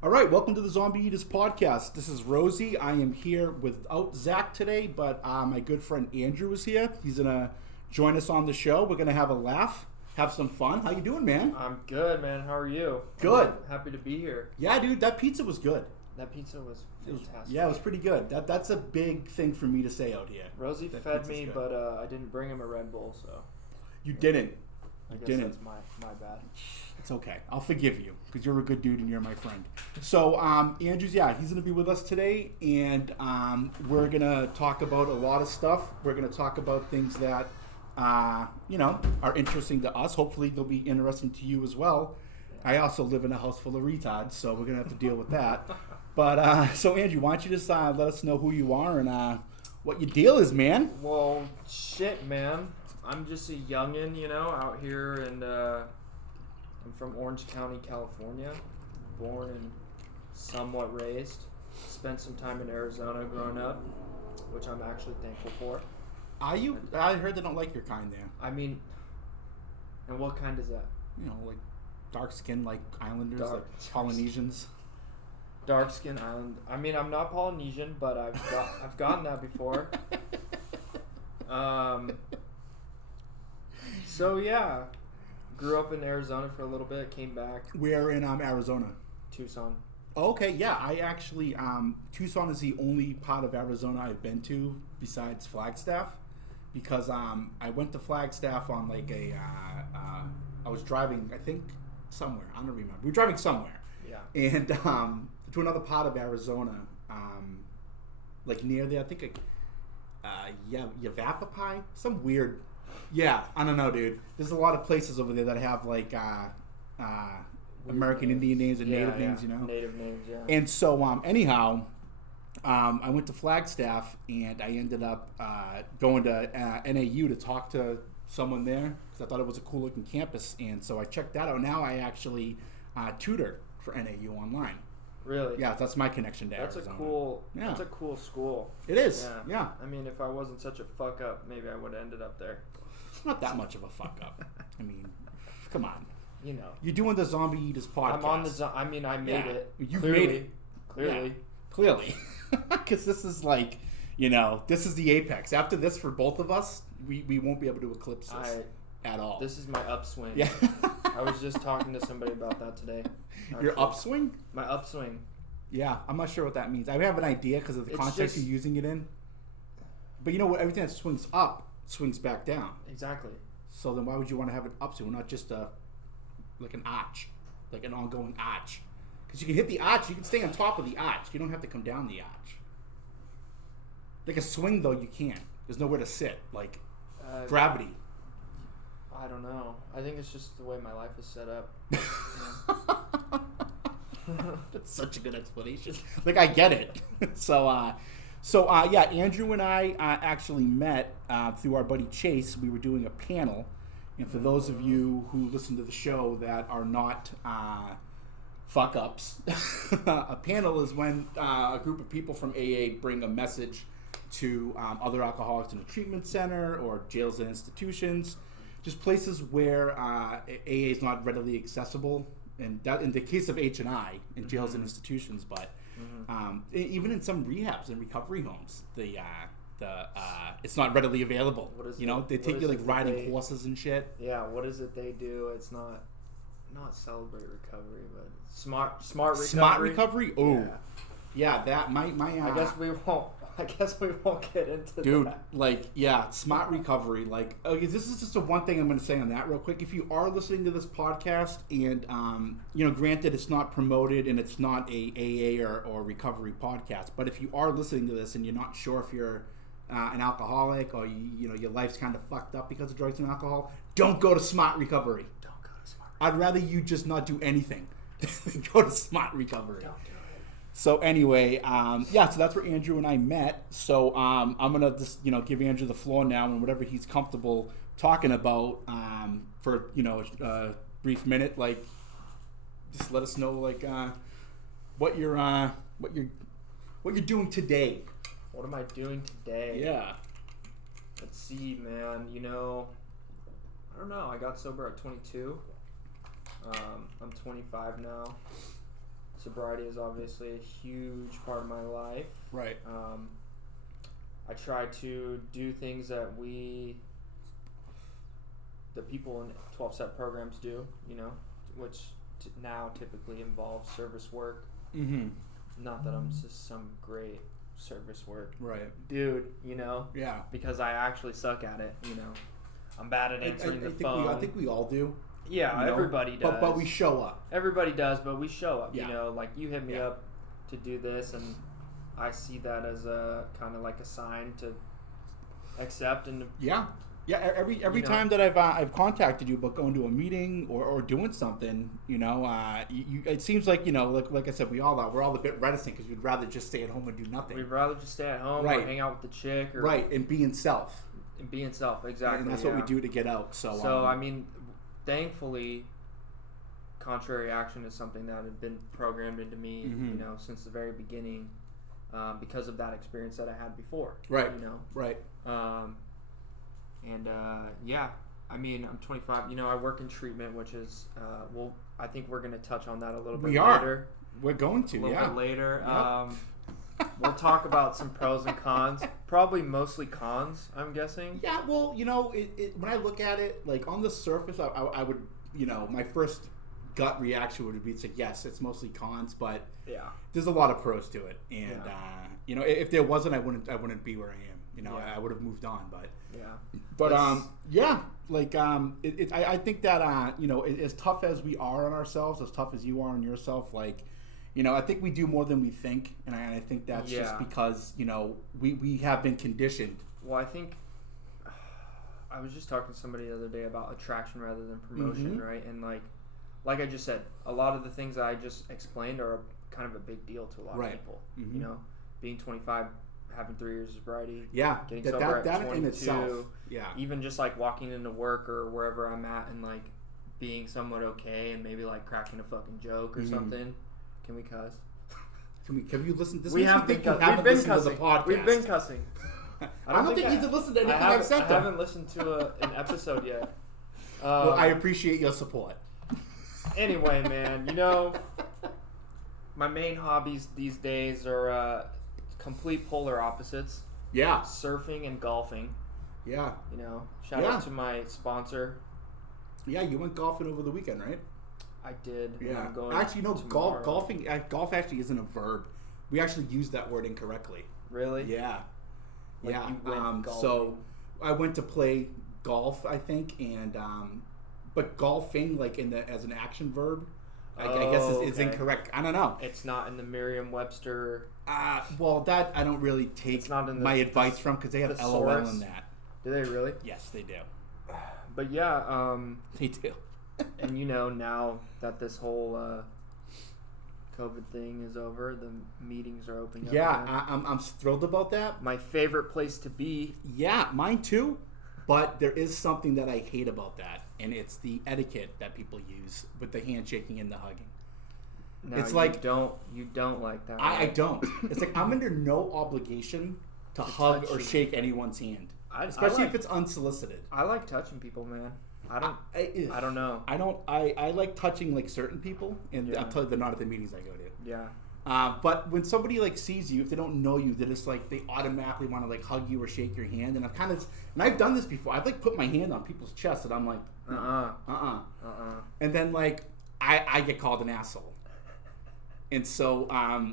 All right, welcome to the Zombie Eaters podcast. This is Rosie. I am here without Zach today, but my good friend Andrew is here. He's gonna join us on the show. We're gonna have a laugh, have some fun. How you doing, man? I'm good, man. How are you? Good. I'm happy to be here. Yeah, dude, that pizza was good. That pizza was fantastic. Yeah, it was pretty good. That's a big thing for me to say out here. Rosie fed me, good. But I didn't bring him a Red Bull, so. You didn't. I guess that's my bad. It's okay. I'll forgive you because you're a good dude and you're my friend. So Andrew's, he's going to be with us today, and we're going to talk about a lot of stuff. We're going to talk about things that, are interesting to us. Hopefully they'll be interesting to you as well. I also live in a house full of retards, so we're going to have to deal with that. But, so Andrew, why don't you just let us know who you are and what your deal is, man? Well, shit, man. I'm just a youngin', out here, and I'm from Orange County, California. Born and somewhat raised. Spent some time in Arizona growing up, which I'm actually thankful for. Are you? I heard they don't like your kind there. I mean, and what kind is that? Like dark skin, like islanders, like Polynesians. Dark skin island. I mean, I'm not Polynesian, but I've gotten that before. So yeah, grew up in Arizona for a little bit, came back. Where in Arizona? Tucson. Okay, yeah, I actually Tucson is the only part of Arizona I've been to besides Flagstaff, because I went to Flagstaff on like I was driving, I think somewhere, I don't remember. We were driving somewhere. Yeah. And to another part of Arizona, like near there, I think Yavapai, some weird. Yeah, I don't know, dude. There's a lot of places over there that have like American Indian names and native names, Native names, yeah. And so, anyhow, I went to Flagstaff and I ended up going to NAU to talk to someone there because I thought it was a cool looking campus. And so I checked that out. Now I actually tutor for NAU online. Really? Yeah, that's my connection to Arizona. That's a cool school. It is. Yeah. I mean, if I wasn't such a fuck up, maybe I would have ended up there. It's not that much of a fuck up. I mean, come on. You're doing the Zombie Eaters podcast. I'm on the. I mean, I made it. You've clearly, made it. Clearly. Clearly. Because this is like, this is the apex. After this, for both of us, we won't be able to eclipse this at all. This is my upswing. Yeah. I was just talking to somebody about that today. Your upswing? My upswing. Yeah, I'm not sure what that means. I have an idea because of the context you're using it in. But you know what? Everything that swings up swings back down. Exactly. So then why would you want to have an upswing, not just like an arch, like an ongoing arch? Because you can hit the arch, you can stay on top of the arch. You don't have to come down the arch. Like a swing, though, you can't. There's nowhere to sit. Like gravity. I don't know. I think it's just the way my life is set up. That's such a good explanation. Like, I get it. So, Andrew and I actually met through our buddy Chase. We were doing a panel. And for those of you who listen to the show that are not fuck-ups, a panel is when a group of people from AA bring a message to other alcoholics in a treatment center or jails and institutions, just places where AA is not readily accessible. And that, in the case of H&I, in jails and institutions, but even in some rehabs and recovery homes, it's not readily available. They take you like riding horses and shit. Yeah, what is it they do? It's not celebrate recovery, but smart recovery. Smart recovery. Oh, yeah. That my. I guess we won't get into that. Dude, smart recovery. Like, okay, this is just the one thing I'm going to say on that real quick. If you are listening to this podcast, and granted, it's not promoted and it's not a AA or recovery podcast, but if you are listening to this and you're not sure if you're an alcoholic or your life's kind of fucked up because of drugs and alcohol, don't go to smart recovery. Don't go to smart. I'd rather you just not do anything than go to smart recovery. Don't do it. So anyway, so that's where Andrew and I met. So I'm gonna just give Andrew the floor now and whatever he's comfortable talking about for a brief minute. Like, just let us know what you're doing today. What am I doing today? Yeah. Let's see, man. I don't know. I got sober at 22. I'm 25 now. sobriety is obviously a huge part of my life. Right. I try to do things that the people in 12-step programs do, which now typically involves service work. Mm-hmm. Not that I'm just some great service work dude, Yeah. Because I actually suck at it, I'm bad at answering the phone. I think we all do. Yeah, everybody does. But we show up. Everybody does, but we show up. Yeah. Like you hit me up to do this, and I see that as a kind of like a sign to accept and every time that I've contacted you about going to a meeting or doing something, it seems like like I said, we're all a bit reticent because we'd rather just stay at home and do nothing. We'd rather just stay at home or hang out with the chick or and be in self. Exactly. And that's what we do to get out. So I mean, thankfully, contrary action is something that had been programmed into me, since the very beginning, because of that experience that I had before. Right. Right. I mean, I'm 25. I work in treatment, which is, I think we're going to touch on that a little bit later. We're going to, a little bit later. Yep. We'll talk about some pros and cons. Probably mostly cons, I'm guessing. Yeah, well, when I look at it, like on the surface, I would, my first gut reaction would be to say, yes, it's mostly cons, but there's a lot of pros to it. And, if there wasn't, I wouldn't be where I am. I would have moved on, but. I think that, as tough as we are on ourselves, as tough as you are on yourself, like, I think we do more than we think, and I think that's just because, we have been conditioned. Well, I think I was just talking to somebody the other day about attraction rather than promotion, right? And like I just said, a lot of the things that I just explained are kind of a big deal to a lot of people. Mm-hmm. Being 25, having 3 years of sobriety, getting sober at 22, in itself, even just like walking into work or wherever I'm at and like being somewhat okay and maybe like cracking a fucking joke or something. Can we cuss? Have you listened? We have been cussing. We've been cussing. I don't think you should listen to anything I've said. I haven't listened to an episode yet. Well, I appreciate your support. Anyway, man, my main hobbies these days are complete polar opposites. Yeah. Surfing and golfing. Yeah. Shout out to my sponsor. Yeah, you went golfing over the weekend, right? I did. Yeah. Actually, golf actually isn't a verb. We actually use that word incorrectly. Really? Yeah. You went golfing. So I went to play golf, I think, and but golfing as an action verb, I guess is incorrect. I don't know. It's not in the Merriam-Webster. Well, that I don't really take my advice from because they have LOL in that. Do they really? Yes, they do. But they do. And now that this whole COVID thing is over, the meetings are opening up. Yeah, I'm thrilled about that. My favorite place to be. Yeah, mine too. But there is something that I hate about that, and it's the etiquette that people use with the handshaking and the hugging. No, it's you don't like that. I don't. It's like I'm under no obligation to hug or shake anyone's hand, especially if it's unsolicited. I like touching people, man. I don't know. I like touching certain people, and I'll tell you they're not at the meetings I go to. Yeah. But when somebody sees you, if they don't know you, they just they automatically want to hug you or shake your hand. And I've done this before. I've put my hand on people's chest, and I'm like, and then I get called an asshole. And so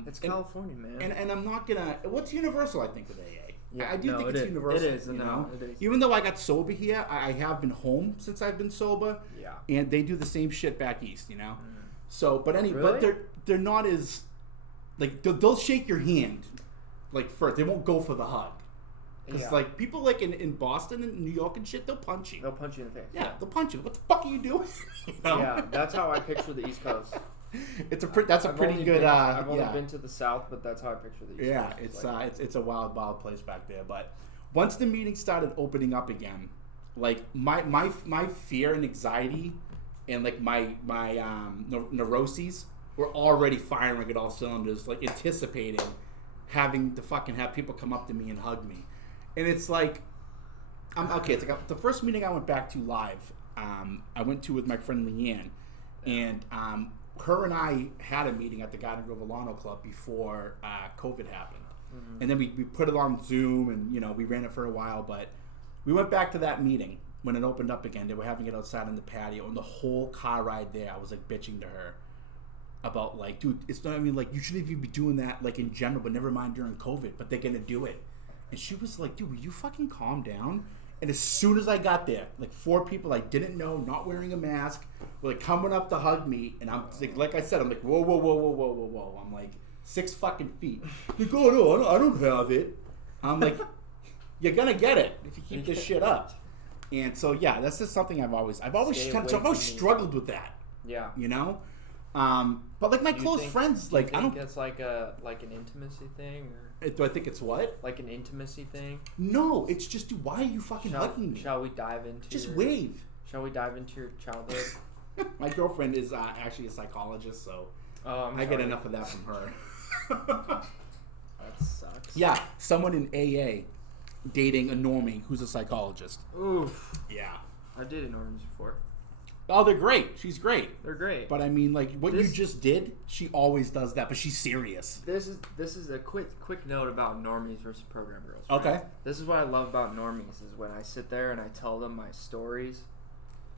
it's California, man. And I'm not gonna. What's universal? I think with AA. Yeah, I do think it's universal. It is. It is. Even though I got sober here, I have been home since I've been sober. Yeah. And they do the same shit back east, So, but really? but they're not as they'll shake your hand first. They won't go for the hug. Because people in Boston and New York and shit, they'll punch you. They'll punch you in the face. Yeah, they'll punch you. What the fuck are you doing? Yeah, that's how I picture the East Coast. That's a pretty good. I've only been to the South, but that's how I picture the East Coast. It's a wild place back there. But once the meeting started opening up again, my fear and anxiety and my neuroses were already firing at all cylinders, anticipating having to fucking have people come up to me and hug me, and it's I'm okay. It's the first meeting I went back to live. I went to with my friend Leanne, and her and I had a meeting at the Garden Grove Alano Club before COVID happened. And then we put it on Zoom, and we ran it for a while, but we went back to that meeting when it opened up again. They were having it outside in the patio, and the whole car ride there, I was like bitching to her about like, dude, it's not, like you shouldn't even be doing that like in general, but never mind during COVID, but they're gonna do it. And she was like, dude, will you fucking calm down? And as soon as I got there, like 4 people I didn't know, not wearing a mask, were like coming up to hug me, and I'm like I said, I'm like, whoa, whoa, whoa, whoa, whoa, whoa, whoa. I'm like 6 fucking feet. Like, oh no, I don't have it. I'm like, you're gonna get it if you keep this shit up. And so yeah, that's just something I've always struggled with that. Yeah. But like my close friends, like I don't. It's like an intimacy thing, or do I think it's what? Like an intimacy thing? No, it's just, dude, why are you fucking hugging me? Shall we dive into? Just wave. Shall we dive into your childhood? My girlfriend is actually a psychologist, so I get enough of that from her. That sucks. Yeah, someone in AA dating a normie who's a psychologist. Oof. Yeah. I dated normies before. Oh, they're great. She's great. They're great. But I mean, like what you just did, she always does that, but she's serious. This is a quick note about normies versus program girls. Right? Okay. This is what I love about normies is when I sit there and I tell them my stories,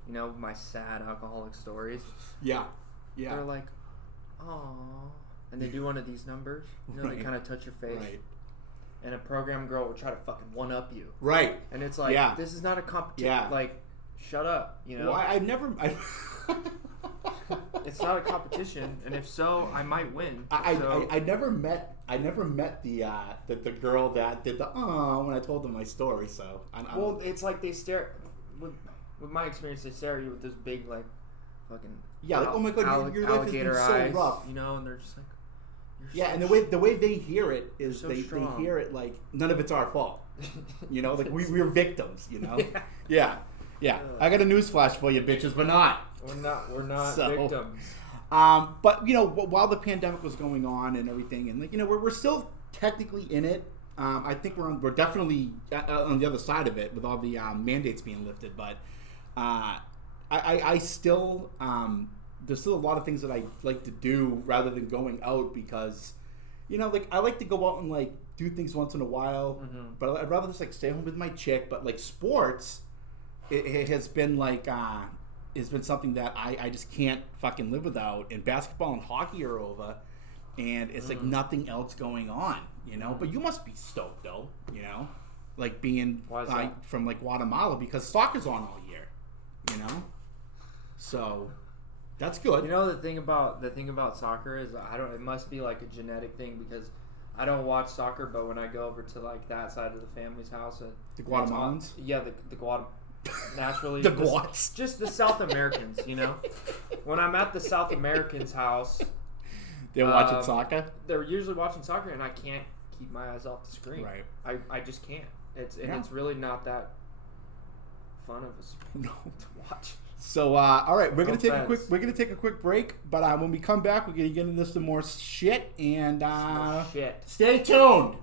my sad alcoholic stories. Yeah. Yeah. They're like, "Aww," and they do one of these numbers. Right. They kind of touch your face. Right. And a program girl will try to fucking one up you. Right. And it's like, this is not a competition. Yeah. Like, shut up. Well, I've never. It's not a competition, and if so, I might win. I never met the girl that did the when I told them my story. So well, it's like they stare. With my experience, they stare at you with this big like fucking like, oh my god, your life has been so eyes, rough. and they're just like. And the way they hear it is they hear it like none of it's our fault. Like we're victims. Yeah. I got a news flash for you, bitches. We're not. We're not victims. But while the pandemic was going on and everything, and like we're still technically in it. I think we're definitely on the other side of it with all the mandates being lifted. But I still there's still a lot of things that I like to do rather than going out because like I like to go out and like do things once in a while. But I'd rather just like stay home with my chick. But like sports. It has been like it's been something that I just can't fucking live without. And basketball and hockey are over, and it's like nothing else going on, But you must be stoked though, like being from like Guatemala because soccer's on all year, So that's good. The thing about soccer is it must be like a genetic thing because I don't watch soccer, but when I go over to like that side of the family's house, the Guatemalans, the Guatemalans. Naturally, the Guats. Just the South Americans, When I'm at the South Americans' house, they're watching soccer. They're usually watching soccer, and I can't keep my eyes off the screen. Right. I just can't. It's really not that fun of a sport to watch. So all right, we're gonna take a quick break, but when we come back, we're gonna get into some more shit and shit. Stay tuned.